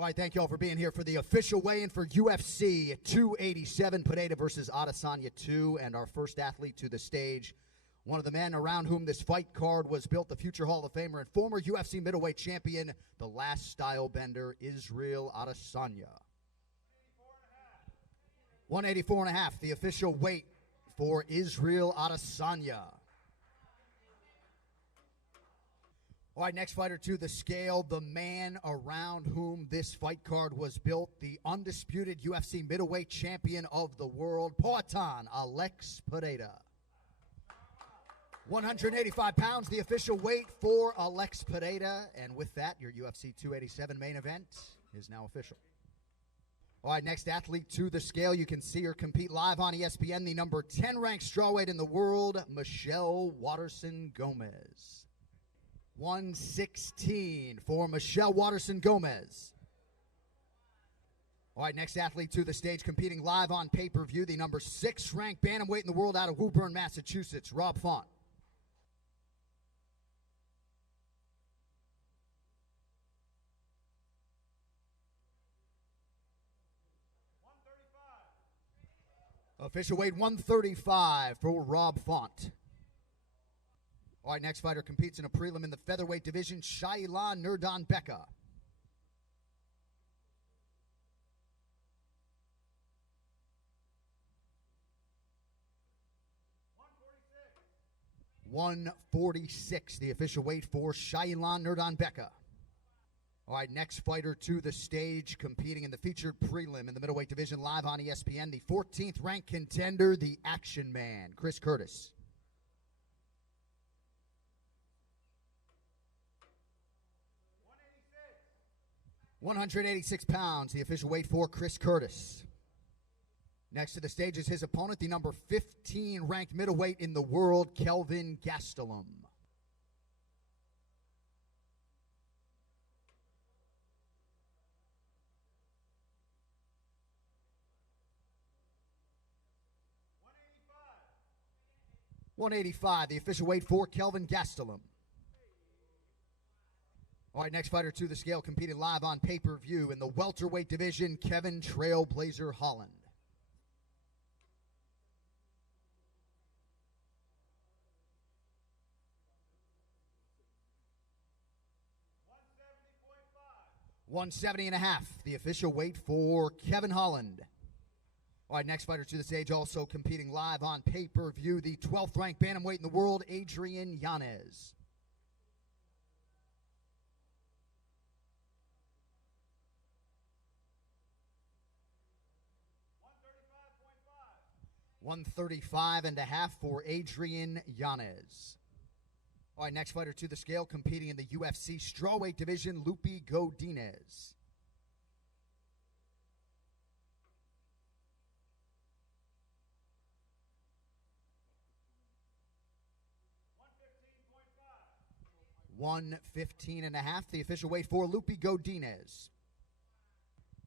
All right, thank you all for being here for the official weigh-in for UFC 287, Pineda versus Adesanya 2, and our first athlete to the stage, one of the men around whom this fight card was built, the future Hall of Famer and former UFC middleweight champion, the last style bender, Israel Adesanya. 184.5, the official weight for Israel Adesanya. All right, next fighter to the scale, the man around whom this fight card was built, the undisputed UFC middleweight champion of the world, Poatan Alex Pereira. 185 pounds, the official weight for Alex Pereira. And with that, your UFC 287 main event is now official. All right, next athlete to the scale. You can see her compete live on ESPN, the number 10 ranked strawweight in the world, Michelle Waterson Gomez. 116 for Michelle Waterson Gomez. All right, next athlete to the stage, competing live on pay-per-view, the number 6 ranked bantamweight in the world out of Woburn, Massachusetts, Rob Font. 135. Official weight 135 for Rob Font. All right, next fighter competes in a prelim in the featherweight division, Shailan Nurdanbeka. 146, the official weight for Shailan Nurdanbeka. All right, next fighter to the stage, competing in the featured prelim in the middleweight division, live on ESPN, the 14th ranked contender, the Action Man, Chris Curtis. 186 pounds, the official weight for Chris Curtis. Next to the stage is his opponent, the number 15 ranked middleweight in the world, Kelvin Gastelum. 185, the official weight for Kelvin Gastelum. All right, next fighter to the scale, competing live on pay-per-view in the welterweight division, Kevin Trailblazer Holland. 170.5, the official weight for Kevin Holland. All right, next fighter to the stage, also competing live on pay-per-view, the 12th ranked bantamweight in the world, Adrian Yanez. 135.5 for Adrian Yanez. All right, next fighter to the scale, competing in the UFC strawweight division, Lupi Godinez. 115.5, the official weight for Lupi Godinez.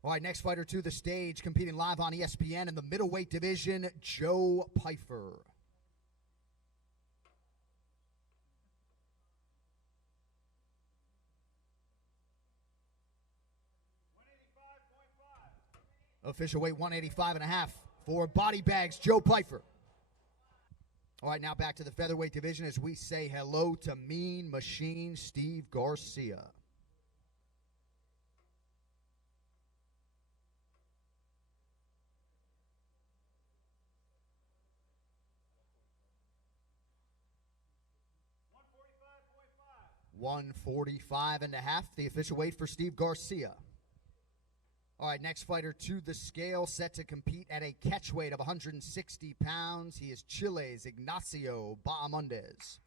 All right, next fighter to the stage, competing live on ESPN in the middleweight division, Joe Pyfer. 185.5. Official weight 185.5 for Body Bags, Joe Pyfer. All right, now back to the featherweight division as we say hello to Mean Machine Steve Garcia. 145.5, the official weight for Steve Garcia. All right, next fighter to the scale, set to compete at a catch weight of 160 pounds. He is Chile's Ignacio Bahamondes.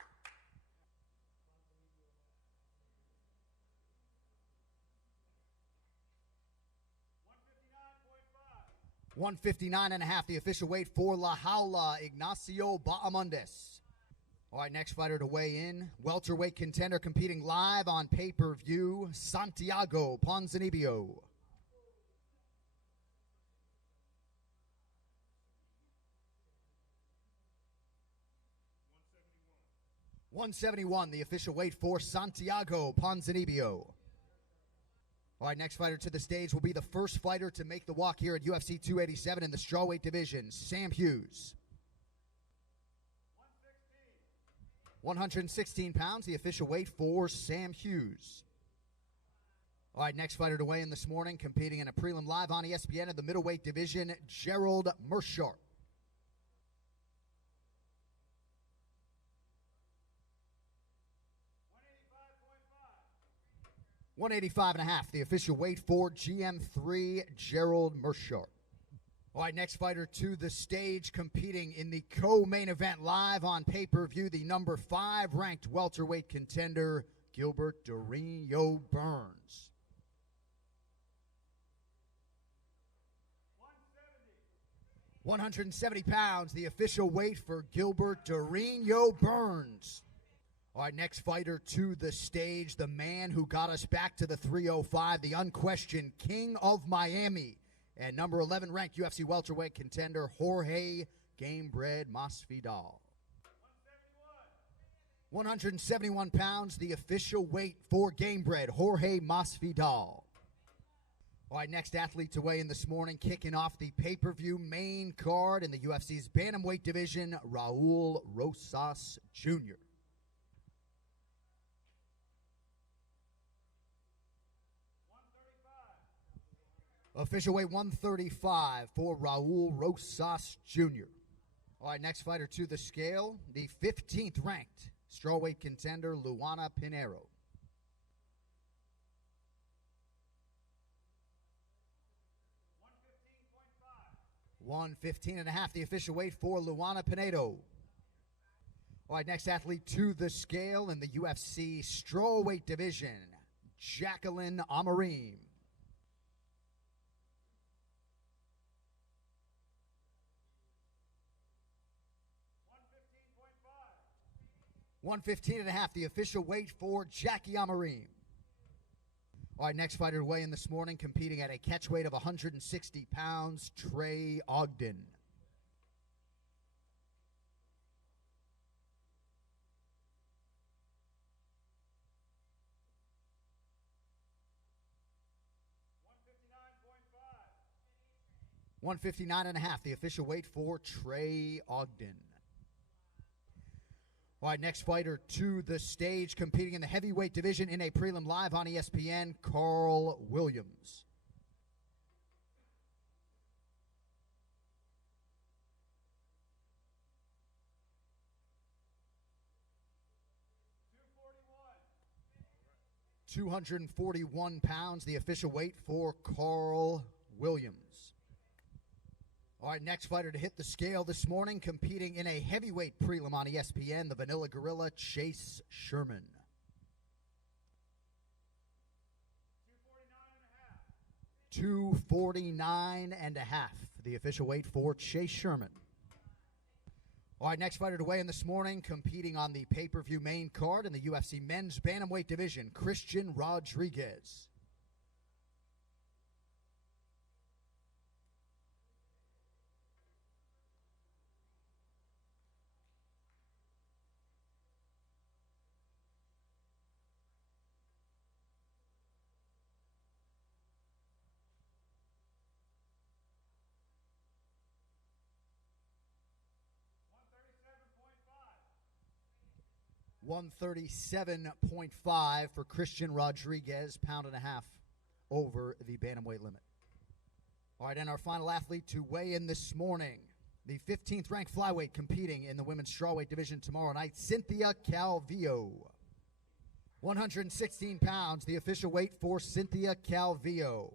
159.5, the official weight for La Jaula, Ignacio Bahamondes. All right, next fighter to weigh in, welterweight contender competing live on pay-per-view, Santiago Ponzinibbio. 171, the official weight for Santiago Ponzinibbio. All right, next fighter to the stage will be the first fighter to make the walk here at UFC 287 in the strawweight division, Sam Hughes. 116 pounds, the official weight for Sam Hughes. All right, next fighter to weigh in this morning, competing in a prelim live on ESPN in the middleweight division, Gerald Meerschaert. 185.5, the official weight for GM3, Gerald Meerschaert. All right, next fighter to the stage, competing in the co-main event live on pay-per-view, the number 5 ranked welterweight contender, Gilbert Durinho Burns. 170 pounds, the official weight for Gilbert Durinho Burns. All right, next fighter to the stage, the man who got us back to the 305, the unquestioned King of Miami, and number 11 ranked UFC welterweight contender, Jorge Gamebred Masvidal. 171 pounds, the official weight for Gamebred, Jorge Masvidal. All right, next athlete to weigh in this morning, kicking off the pay-per-view main card in the UFC's bantamweight division, Raul Rosas Jr. Official weight 135 for Raul Rosas Jr. All right, next fighter to the scale, the 15th ranked strawweight contender, Luana Pinheiro. 115.5, the official weight for Luana Pinheiro. All right, next athlete to the scale in the UFC strawweight division, Jacqueline Amarim. 115.5, the official weight for Jackie Amarim. All right, next fighter to weigh in this morning, competing at a catch weight of 160 pounds, Trey Ogden. 159.5, the official weight for Trey Ogden. All right, next fighter to the stage, competing in the heavyweight division in a prelim live on ESPN, Carl Williams. 241 pounds, the official weight for Carl Williams. All right, next fighter to hit the scale this morning, competing in a heavyweight prelim on ESPN, the Vanilla Gorilla, Chase Sherman. 249.5, the official weight for Chase Sherman. All right, next fighter to weigh in this morning, competing on the pay-per-view main card in the UFC men's bantamweight division, Christian Rodriguez. 137.5 for Christian Rodriguez, pound and a half over the bantamweight limit. All right, and our final athlete to weigh in this morning, the 15th ranked flyweight competing in the women's strawweight division tomorrow night, Cynthia Calvillo. 116 pounds, the official weight for Cynthia Calvillo.